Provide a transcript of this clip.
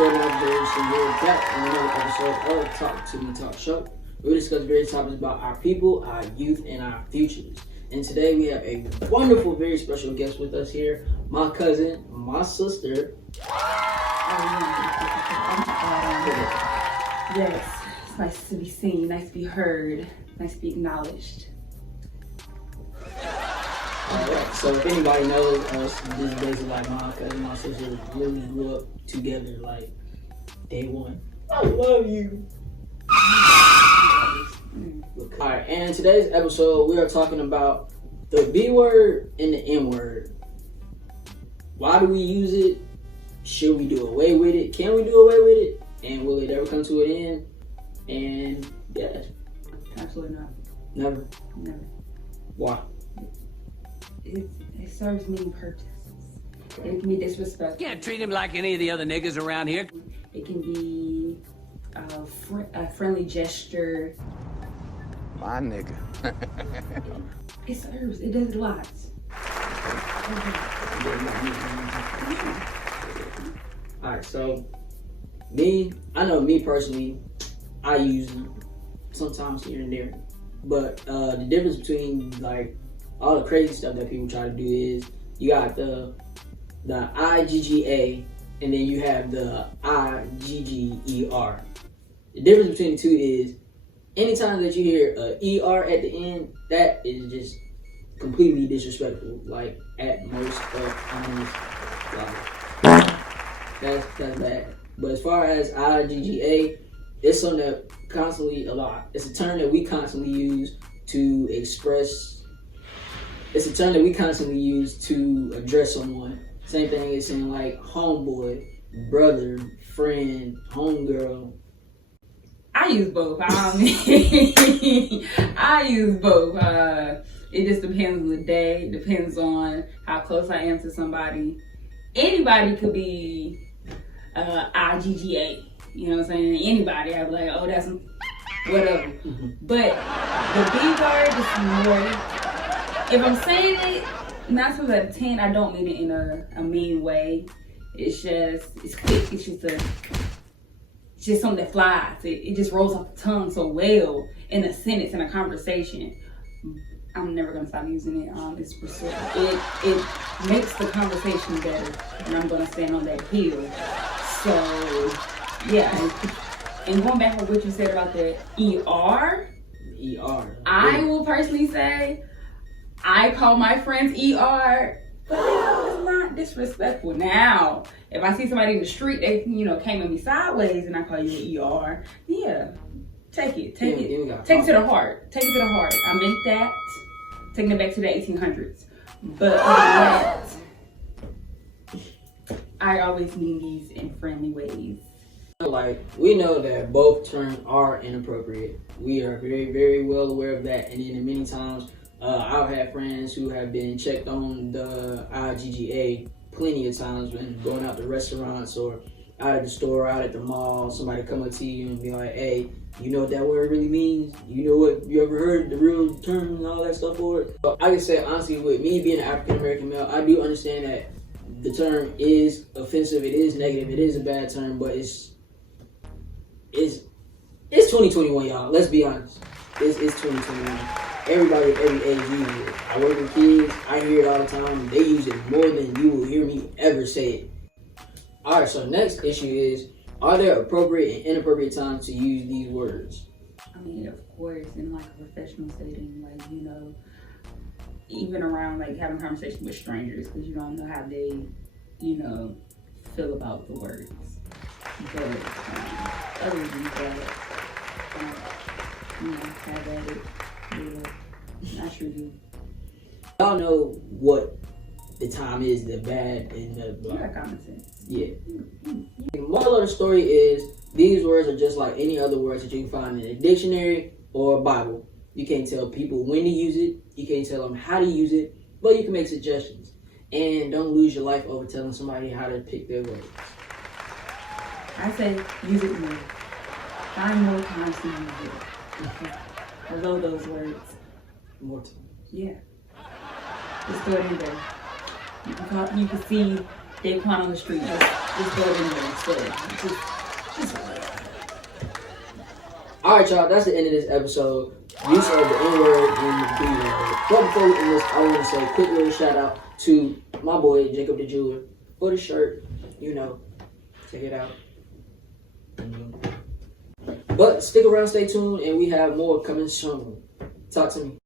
boy Navigation, and we're back on another episode of Talk to Me Talk Show. We discuss various topics about our people, our youth, and our futures. And today we have a wonderful, very special guest with us here. My cousin, my sister. Yes, it's nice to be seen, nice to be heard, nice to be acknowledged. Alright, so if anybody knows us, this is basically like my cousin and my sister really grew up together like day one. I love you. Alright, and in today's episode, we are talking about the B word and the N word. Why do we use it? Should we do away with it? Can we do away with it? And will it ever come to an end? And yeah. Absolutely not. Never? Never. Why? It serves many purposes. It can be disrespectful. Can't treat him like any of the other niggas around here. It can be a friendly gesture. My nigga. It serves. It does a lot. Alright, so I know me personally, I use them sometimes here and there. But the difference between like all the crazy stuff that people try to do is you got the IGGA and then you have the IGGER. The difference between the two is anytime that you hear a ER at the end, that is just completely disrespectful. Like at most that's bad. But as far as IGGA, it's something that constantly it's a term that we constantly use to express. It's a term that we constantly use to address someone. Same thing as saying like homeboy, brother, friend, homegirl. I use both. I use both. It just depends on the day. It depends on how close I am to somebody. Anybody could be IGGA. You know what I'm saying? Anybody. I'd be like, oh, that's whatever. Mm-hmm. But the B word is more. If I'm saying it 9 times out of 10, I don't mean it in a mean way. It's quick. It's just something that flies. It just rolls off the tongue so well in a sentence, in a conversation. I'm never gonna stop using it. It makes the conversation better, and I'm gonna stand on that hill. So yeah, and going back to what you said about the ER. I will personally say I call my friends ER, but it's not disrespectful. Now, if I see somebody in the street, they came at me sideways, and I call you an ER, yeah, take it to the heart. Take it to the heart. I meant that. Taking it back to the 1800s. But I always mean these in friendly ways. Like, we know that both terms are inappropriate. We are very, very well aware of that. And then many times, I've had friends who have been checked on the IGGA plenty of times when going out to restaurants or out at the store, out at the mall. Somebody come up to you and be like, hey, you know what that word really means? You know what, you ever heard the real term and all that stuff for it? But I can say honestly, with me being an African-American male, I do understand that the term is offensive, it is negative, it is a bad term, but it's 2021, y'all. Let's be honest. It's 2021. Everybody of every age uses it. I work with kids, I hear it all the time. They use it more than you will hear me ever say it. Alright, so next issue is, are there appropriate and inappropriate times to use these words? I mean, of course, in like a professional setting, like, even around like having conversations with strangers, because you don't know how they, feel about the words. But other than that, have at it. I sure do. Y'all know what the time is, the bad and the blah. You got common sense. Yeah. The moral of the story is these words are just like any other words that you can find in a dictionary or a Bible. You can't tell people when to use it. You can't tell them how to use it, but you can make suggestions. And don't lose your life over telling somebody how to pick their words. I say use it more. Find more times to use it. Below those words. More times. Yeah. Just throw it in there. You can see Daquan on the street. Just go anyway. So, just All right, y'all. That's the end of this episode. You said the N word and the B word. But before we end this, I want to say a quick little shout out to my boy Jacob the Jeweler for the shirt. You know, check it out. But stick around, stay tuned, and we have more coming soon. Talk to me.